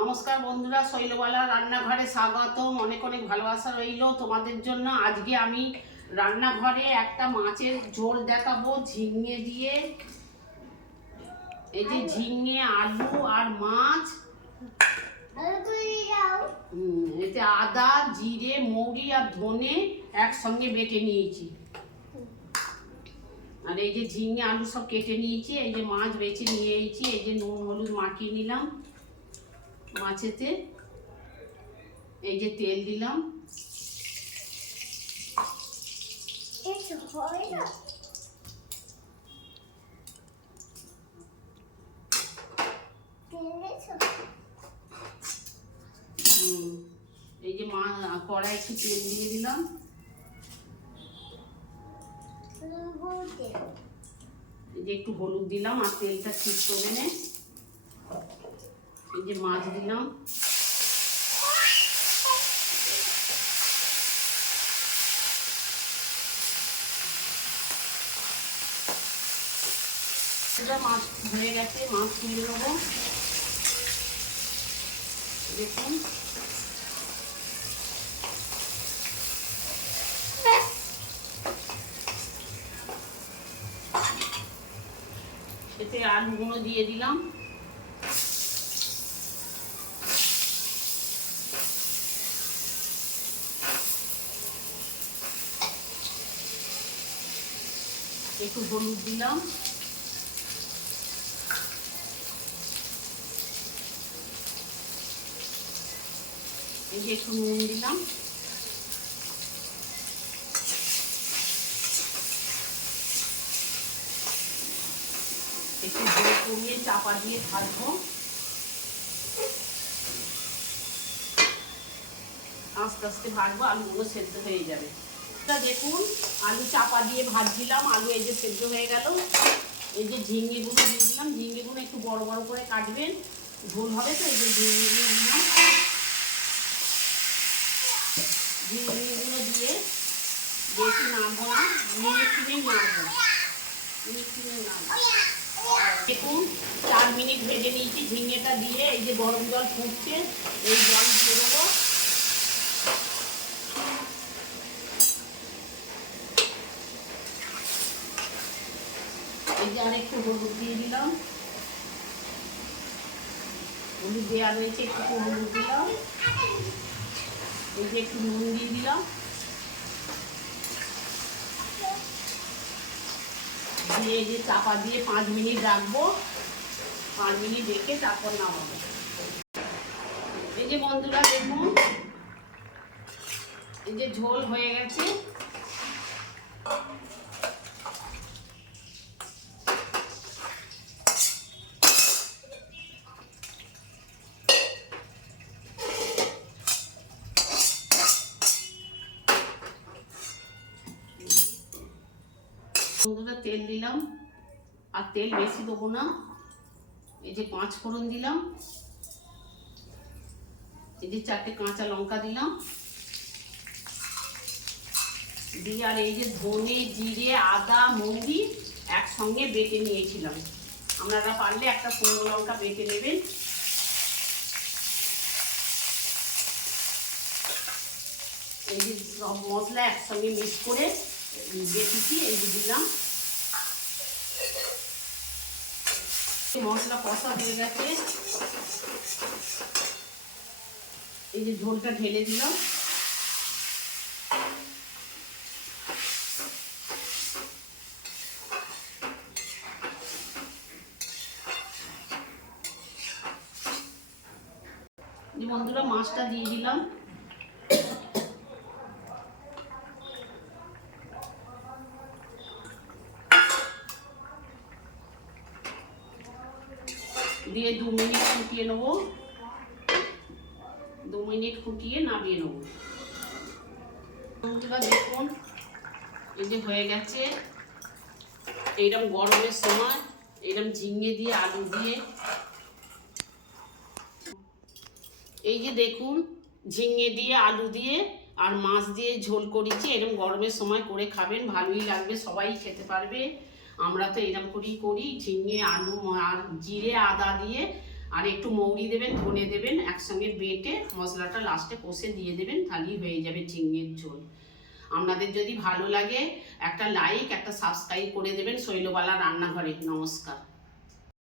নমস্কার বন্ধুরা, শৈলবালা রান্নাঘরে স্বাগতম। অনেক অনেক ভালোবাসা রইল তোমাদের জন্য। আজকে আমি রান্নাঘরে একটা মাছের ঝোল দেখাবো ঝিঙে দিয়ে। এই যে ঝিঙে, আলু আর মাছ, এতে আদা, জিরে, মৌরি আর ধনে একসঙ্গে বেটে নিয়েছি। আর এই যে ঝিঙে আলু সব কেটে নিয়েছি। এই যে মাছ বেছে নিয়েছি। এই যে নুন হলুদ মাখিয়ে নিলাম মাছেতে। এই যে তেল দিলাম। এই যে কড়াই একটু তেল দিয়ে দিলাম। এই যে একটু হলুদ দিলাম আর তেলটা ঠিক করে নে। এই যে মাছ দিলাম। মাছ হয়ে গেছে, মাছ তুলে নেবো। দেখুন এতে আলুগুলো দিয়ে দিলাম। একটু হলুদ দিলাম। এই যে একটু নুন দিলাম। একটু জল কমিয়ে চাপা দিয়ে ভাজবো। আস্তে আস্তে ভাজবো, আলুগুলো সেদ্ধ হয়ে যাবে। দেখুন আলু চাপা দিয়ে ভাজছিলাম, আলু এই যে সেদ্ধ হয়ে গেল। এই যে ঝিঙেগুলো দিয়ে দিলাম। ঝিঙেগুলো একটু বড় বড় করে কাটবেন, ঝোল হবে তো। এই যে ঝিঙেগুলো দিলাম। ঝিঙেগুলো দিয়ে বেশি নাড়বো না, মিনিট নাড়বো। দেখুন 4 মিনিট ভেজে নিয়েছি। ঝিঙেটা দিয়ে এই যে গরম জল ফুটছে, এই জল দিয়ে দেবো। এই যে আর একটু হলুদ দিয়ে দিলাম। হলুদ দেওয়া রয়েছে, একটু হলুদ দিলাম। এই যে একটু নুন দিয়ে দিলাম। দিয়ে এই যে চাপা দিয়ে 5 মিনিট রাখবো। 5 মিনিট রেখে তারপর নামাবো। এই যে বন্ধুরা দেখুন, এই যে ঝোল হয়ে গেছে। বন্ধুরা তেল দিলাম, আর তেল বেশি দেবো না। এই যে 5 ফোড়ন দিলাম। এই যে 4টে কাঁচা লঙ্কা দিলাম। দিয়ে আর এই যে ধনে, জিরে, আদা, মৌরি একসঙ্গে বেটে নিয়েছিলাম। আপনারা পারলে একটা শুকনো লঙ্কা বেটে নেবেন। এই যে সব মশলা একসঙ্গে মিক্স করে বেটেছি, এই যে দিলাম। মশলা কষা হয়ে গেছে। এই যে ঝোলটা ঢেলে দিলাম। বন্ধুরা মাছটা দিয়ে দিলাম। দিয়ে 2 মিনিট ফুটিয়ে নেবো। 2 মিনিট ফুটিয়ে নামিয়ে নেবো। বন্ধুরা দেখুন এই যে হয়ে গেছে। এইরকম গরমের সময় এরকম ঝিঙে দিয়ে আলু দিয়ে, এই যে দেখুন ঝিঙে দিয়ে আলু দিয়ে আর মাছ দিয়ে ঝোল করেছি। এরকম গরমের সময় করে খাবেন, ভালোই লাগবে, সবাই খেতে পারবে। আমরা তো এরকম করেই করি, ঝিঙে আলু আর জিরে আদা দিয়ে আর একটু মৌরি দেবেন, ধনে দেবেন, একসঙ্গে বেটে মশলাটা লাস্টে কষে দিয়ে দেবেন, তাহলেই হয়ে যাবে ঝিঙের ঝোল। আপনাদের যদি ভালো লাগে একটা লাইক, একটা সাবস্ক্রাইব করে দেবেন শৈলবালা রান্নাঘরে। নমস্কার।